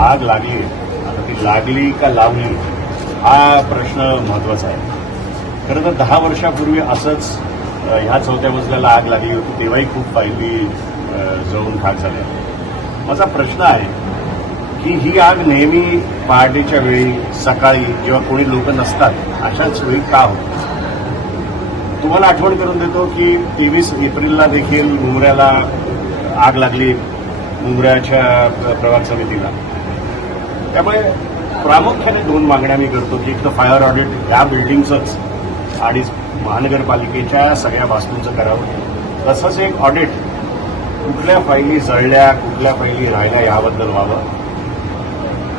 आग लागली, आता ती लागली का लावली हा प्रश्न महत्वाचा आहे. खरं तर 10 वर्षापूर्वी असंच ह्या 4थ्या मजल्याला आग लागली होती, तेव्हाही खूप फायली जळून खाक झाल्या. माझा प्रश्न आहे की ही आग नेहमी पहाटेच्या वेळी, सकाळी जेव्हा कोणी लोक नसतात अशाच वेळी का होते? तुम्हाला आठवण करून देतो की 23 एप्रिलला देखील मुंब्र्याला आग लागली, मुंब्र्याच्या प्रभाग समितीला. त्यामुळे प्रामुख्याने 2 मागण्या मी करतो की एक तर फायर ऑडिट या बिल्डिंगचंच आणि महानगरपालिकेच्या सगळ्या वास्तूंचं करावं, तसंच एक ऑडिट कुठल्या फाईली जळल्या, कुठल्या फाईली राहिल्या याबद्दल व्हावं.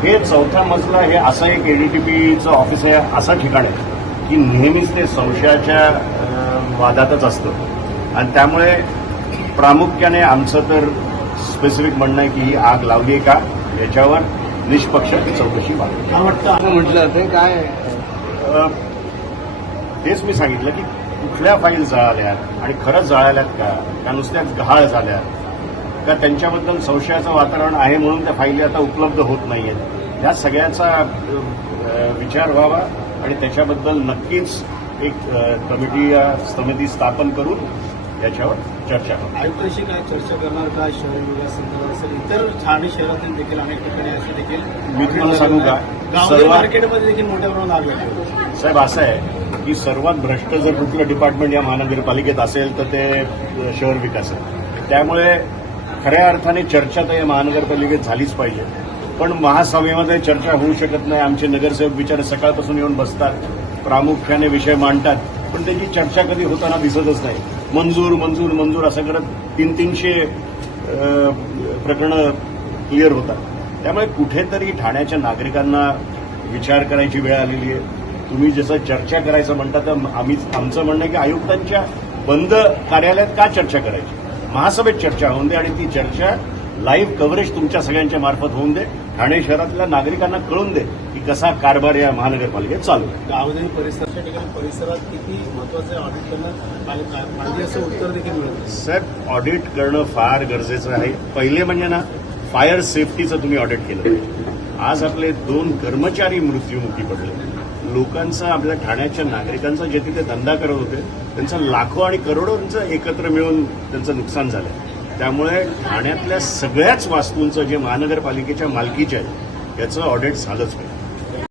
हे 4था मजला हे असं एक एडीटीपीचं ऑफिस आहे, असं ठिकाण आहे की नेहमीच ते संशयाच्या वादातच असतं आणि त्यामुळे प्रामुख्याने आमचं तर स्पेसिफिक म्हणणं आहे की ही आग लावली आहे का याच्यावर निष्पक्ष चौकशी व्हावी. काय वाटतं असं म्हटलं जातं काय? तेच मी सांगितलं की कुठल्या फाईल जळाल्यात आणि खरंच जळाल्यात का नुसत्याच गहाळ झाल्यात का त्यांच्याबद्दल संशयाचं वातावरण आहे म्हणून त्या फाईली आता उपलब्ध होत नाहीयेत. या सगळ्याचा विचार व्हावा आणि त्याच्याबद्दल नक्कीच एक समिती स्थापन करून याच्यावर चर्चा करावी. आयुक्तांशी काय चर्चा करणार का? शहर विकास संदर्भात असेल, इतर ठाणे शहरातील देखील अनेक ठिकाणी असे देखील मी तुम्हाला सांगू का, गावठी मार्केटमध्ये देखील मोठ्या प्रमाणात आग लागली. साहेब असं आहे की सर्वात भ्रष्ट जर कुठलं डिपार्टमेंट या महानगरपालिकेत असेल तर ते शहर विकास आहे. त्यामुळे खऱ्या अर्थाने चर्चा तर या महानगरपालिकेत झालीच पाहिजे, पण महासभेमध्ये चर्चा होऊ शकत नाही. आमचे नगरसेवक बिचारे सकाळपासून येऊन बसतात, प्रामुख्याने विषय मांडतात, पण त्याची चर्चा कधी होताना दिसतच नाही. मंजूर मंजूर मंजूर असं करत 300 प्रकरणं क्लिअर होतात. त्यामुळे कुठेतरी ठाण्याच्या नागरिकांना विचार करायची वेळ आलेली आहे. तुम्ही जसं चर्चा करायचं म्हणता तर आमचं म्हणणं आहे की आयुक्तांच्या बंद कार्यालयात का चर्चा करायची? महासभेत चर्चा होऊन दे आणि ती चर्चा लाईव्ह कव्हरेज तुमच्या सगळ्यांच्या मार्फत होऊन दे. ठाणे शहरातल्या नागरिकांना कळून दे की कसा कारभार या महानगरपालिकेत चालू आहे. गावदेवी परिसराच्या ठिकाणी परिसरात किती महत्वाचे ऑडिट करणं पाहिजे असं उत्तर देखील मिळतं. साहेब, ऑडिट करणं फार गरजेचं आहे. पहिले म्हणजे ना फायर सेफ्टीचं तुम्ही ऑडिट केलं पाहिजे. आज आपले 2 कर्मचारी मृत्यूमुखी पडले. लोकांचा, आपल्या ठाण्याच्या नागरिकांचा जे तिथे धंदा करत होते त्यांचा लाखो आणि करोडोंचं एकत्र मिळून त्यांचं नुकसान झालं. त्यामुळे ठाण्यातल्या सगळ्याच वास्तूंचं जे महानगरपालिकेच्या मालकीच्या आहेत त्याचं ऑडिट झालंच पाहिजे.